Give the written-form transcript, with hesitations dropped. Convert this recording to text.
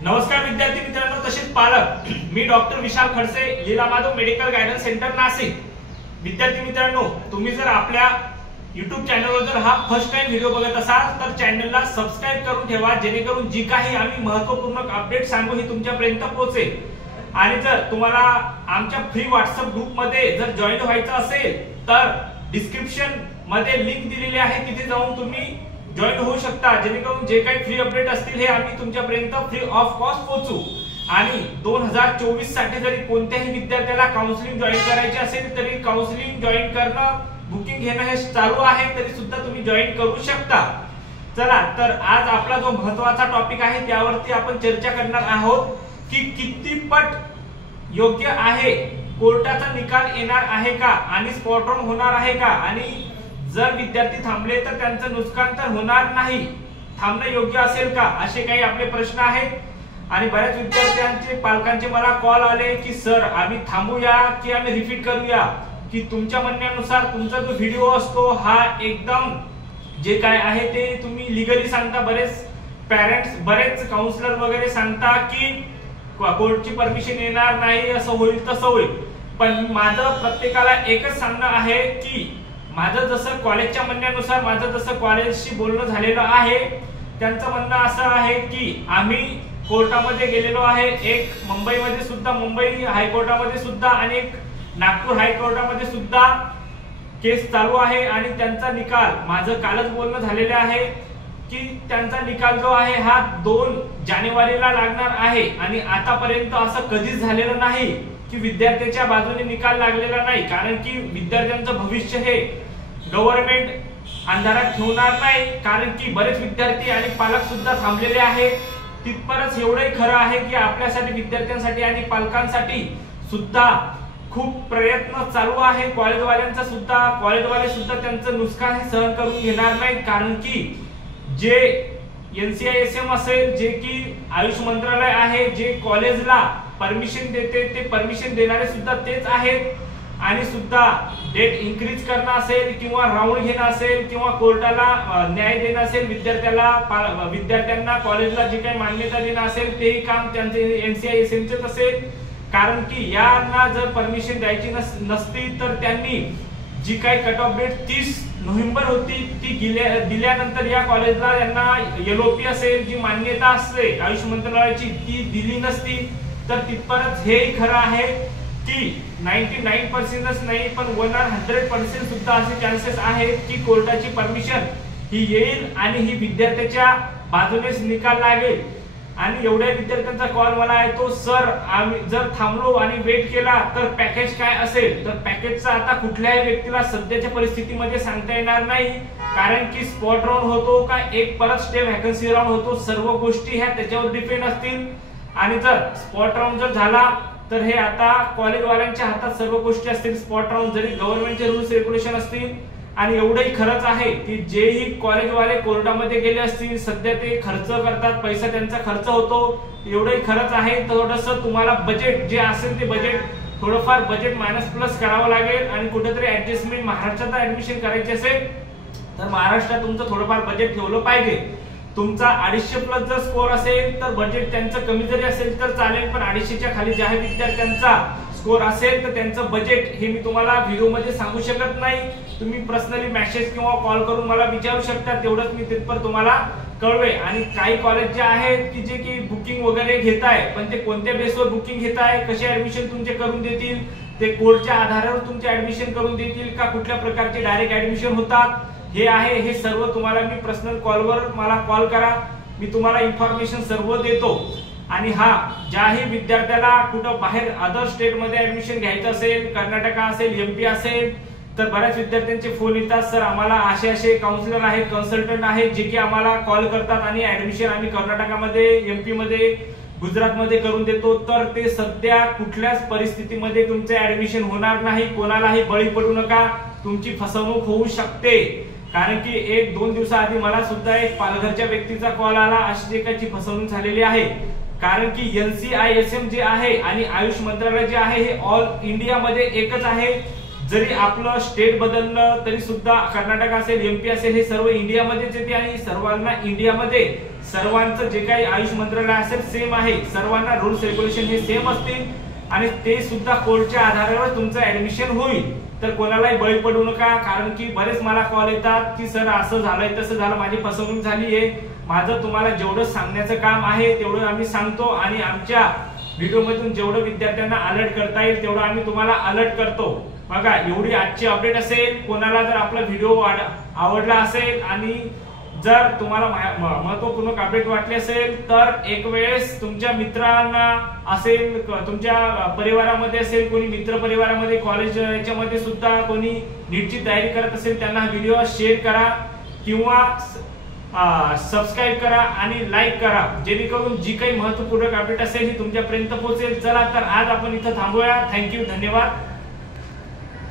नमस्कार विद्यार्थी मित्रांनो तसेच पालक, मी doctor Vishal Khadse, Leela Madhav medical guidance centre Nashik. विद्यार्थी मित्रांनो, तुम्ही जर आपल्या YouTube चॅनलवर जर हा फर्स्ट टाइम व्हिडिओ बघत असाल तर चॅनलला सबस्क्राइब करून ठेवा, जेणेकरून जी काही आम्ही महत्त्वपूर्ण अपडेट सांगू ही तुमच्यापर्यंत पोहोचेल। आणि जर तुम्हाला आमच्या फ्री व्हॉट्सअप ग्रुप मध्ये जर जॉईन व्हायचं असेल तर डिस्क्रिप्शन मध्ये लिंक दिलेली आहे, तिथे जाऊन तुम्ही जॉईन होऊ शकता, जेणेकरून जे काही फ्री अपडेट असतील हे आम्ही तुमच्यापर्यंत फ्री ऑफ कॉस्ट पोहोचू। आणि 2024 साठी जरी कोणत्याही विद्यार्थ्याला काउन्सिलिंग जॉईन करायचे असेल तरी काउन्सिलिंग जॉईन करणं, बुकिंग घेणं हे चालू आहे, तरी सुद्धा तुम्ही जॉईन करू शकता। चला तर आज आपला जो महत्त्वाचा टॉपिक आहे त्यावरती आपण चर्चा करणार आहोत की कितीपट योग्य आहे, कोर्टाचा निकाल येणार आहे का आणि स्पॉट ऑन होणार आहे का, आणि जर विद्यार्थी थांबले तर त्यांचं नुकसान तर होणार नाही, थांबणं योग्य असेल का, असे काही आपले प्रश्न आहेत। आणि बऱ्याच विद्यार्थ्यांचे पालकांचे मला कॉल आले की सर आम्ही थांबूया की आम्ही रिपीट करूया, की तुमच्या म्हणण्यानुसार तुमचा जो व्हिडिओ असतो हा एकदम जे काय आहे ते तुम्ही लीगली सांगता, बरेच पेरेंट्स बरेच काउन्सिलर वगैरे सांगता की कोर्टची परमिशन येणार नाही, असं होईल तसं होईल। पण माझं प्रत्येकाला एकच सांगणं आहे की माझं जसं कॉलेजच्या म्हणण्यानुसार, माझं जसं कॉलेजशी बोलणं झालेलं आहे, त्यांचं म्हणणं असं आहे की आम्ही कोर्टामध्ये गेलेलो आहे, एक मुंबईमध्ये सुद्धा, मुंबई हायकोर्टामध्ये सुद्धा आणि एक नागपूर हायकोर्टामध्ये सुद्धा केस चालू आहे आणि त्यांचा निकाल, माझं कालच बोलणं झालेलं आहे की त्यांचा निकाल जो आहे हा 2 जानेवारीला लागणार आहे। आणि आतापर्यंत असं कधीच झालेलं नाही की विद्यार्थ्याच्या बाजूने निकाल लागलेला नाही, कारण की विद्यार्थ्यांचं भविष्य हे गव्हर्नमेंट अंधारात ठेवणार नाही, कारण की बरेच विद्यार्थी आणि पालक सुद्धा थांबलेले आहेत। तितपरच एवढंही खरं आहे की आपल्यासाठी, विद्यार्थ्यांसाठी आणि पालकांसाठी सुद्धा खूप प्रयत्न चालू आहे। कॉलेजवाल्यांचा सुद्धा, कॉलेजवाले सुद्धा त्यांचं नुकसान सहन करून घेणार नाही, कारण की जे NCISM असेल, जे की आयुष मंत्रालय आहे, जे कॉलेजला परमिशन देते, ते परमिशन देणारे सुद्धा तेच आहेत। आणि सुद्धा डेट इन्क्रीज करणं असेल किंवा राऊंड घेणं असेल किंवा कोर्टाला न्याय देणं असेल, विद्यार्थ्यांना कॉलेजला जे काही मान्यता देणं असेल तेही काम त्यांचे NCISMचेच असेल। कारण की यांना जर परमिशन द्यायची नसती तर त्यांनी जी काही कट ऑफ डेट 30 नोव्हेंबर होती ती दिल्यानंतर या कॉलेजला यांना LOP असेल, जी मान्यता असते आयुष मंत्रालयाची, ती दिली नसती। तर तितपरच हेही खरं आहे की 99% नाही पण 100% सुद्धा असे चान्सेस आहेत की कोर्टाची परमिशन ही येईल आणि ही विद्यार्थ्याच्या बाजूनेच निकाल लागेल। आणि एवढ्या विद्यार्थ्यांचा कॉल मला येतो, सर आम्ही जर थांबलो आणि वेट केला तर पॅकेज काय असेल, तर पॅकेजचा आता कुठल्याही व्यक्तीला सध्याच्या परिस्थितीमध्ये सांगता येणार नाही, कारण की स्पॉट राऊंड होतो का एक परत स्टे व्हॅकन्सी राऊंड होतो, सर्व गोष्टी ह्या त्याच्यावर डिपेंड असतील। आणि जर स्पॉट राऊंड जर झाला तर हे आता कॉलेजवाल्यांच्या हातात सर्व गोष्टी असतील, स्पॉट राऊंड जरी गव्हर्नमेंटचे रूल्स रेग्युलेशन असतील। आणि एवढंही खरंच आहे की जेही कॉलेजवाले कोर्टामध्ये गेले असतील, सध्या ते खर्च करतात, पैसा त्यांचा खर्च होतो, एवढंही खरंच आहे। थोडंसं तुम्हाला बजेट जे असेल ते बजेट थोडंफार बजेट मायनस प्लस करावं लागेल आणि कुठेतरी ऍडजस्टमेंट, महाराष्ट्रात ऍडमिशन करायचे असेल तर महाराष्ट्रात तुमचं थोडंफार बजेट ठेवलं पाहिजे। तुमचा 250 प्लस जर स्कोर असेल तर बजेट त्यांचं कमी जरी असेल तर चालेल, पण 250च्या खाली ज्या विद्यार्थ्यांचा स्कोर असेल तर त्यांचं बजेट हे मी तुम्हाला व्हिडिओ मध्ये सांगू शकत नाही। तुम्ही पर्सनली मेसेज किंवा कॉल करून मला विचारू शकता, तेवढंच मी तिथपर तुम्हाला कळवे। आणि काही कॉलेज जे आहेत की जे की बुकिंग वगैरे घेत आहे, पण ते कोणत्या बेसवर बुकिंग घेत आहे, कसे ऍडमिशन तुमचे करून देतील, ते कोर्टच्या आधारावर तुमचे ऍडमिशन करून देतील का कुठल्या प्रकारचे डायरेक्ट ऍडमिशन होतात, हे आहे, हे सर्व तुम्हाला मी पर्सनल कॉलवर मला कॉल करा, मी तुम्हाला इन्फॉर्मेशन सर्व देतो। आणि हा, ज्याही विद्यार्थ्याला कुठं बाहेर अदर स्टेट मध्ये ऍडमिशन घ्यायचं असेल, कर्नाटक असेल, MP असेल, तर बऱ्याच विद्यार्थ्यांचे फोन येतात, सर आम्हाला असे काउन्सिलर आहेत, कन्सल्टंट आहेत, जे की आम्हाला कॉल करतात आणि ऍडमिशन आम्ही कर्नाटकामध्ये, MP मध्ये, गुजरातमध्ये करून देतो। तर ते सध्या कुठल्याच परिस्थितीमध्ये तुमचे ऍडमिशन होणार नाही, कोणालाही बळी पडू नका, तुमची फसवणूक होऊ शकते। कारण की 1-2 दिवसाआधी मला सुद्धा एक पालघरच्या व्यक्तीचा कॉल आला, अशी एकाची फसवणूक झालेली आहे। कारण की NCISM जे आहे आणि आयुष मंत्रालय जे आहे हे ऑल इंडियामध्ये एकच आहे। जरी आपलं स्टेट बदललं तरी सुद्धा कर्नाटक असेल, MP असेल, हे सर्व इंडियामध्येच येते आणि सर्वांना इंडियामध्ये सर्वांचं जे काही आयुष मंत्रालय असेल सेम आहे, सर्वांना रूल्स रेग्युलेशन हे सेम असतील आणि ते सुद्धा कोर्टच्या आधारावर तुमचं ऍडमिशन होईल। तर कोणालाही बळी पडू नका, कारण की बरेच मला कॉल येतात की सर असं झालंय तसं झालं, माझी फसवणूक झाली आहे। माझं तुम्हाला जेवढं सांगण्याचं काम आहे तेवढं आम्ही सांगतो आणि आमच्या व्हिडिओ मधून जेवढं विद्यार्थ्यांना अलर्ट करता येईल तेवढं आम्ही तुम्हाला अलर्ट करतो। बघा, एवढी आजची अपडेट असेल। कोणाला जर आपला व्हिडिओ आवडला असेल आणि जर तुम्हाला महत्त्वपूर्ण अपडेट वाटली असेल तर एक वेळेस तुमच्या मित्रांना असेल, तुमच्या परिवारामध्ये असेल, कोणी मित्र परिवारामध्ये कॉलेज याच्यामध्ये सुद्धा कोणी नीटची तयारी करत असेल त्यांना हा व्हिडिओ शेअर करा किंवा सबस्क्राईब करा आणि लाईक करा, जेणेकरून जी काही महत्त्वपूर्ण अपडेट असेल ही तुमच्यापर्यंत पोहोचेल। चला तर आज आपण इथं थांबूया। थँक्यू, धन्यवाद।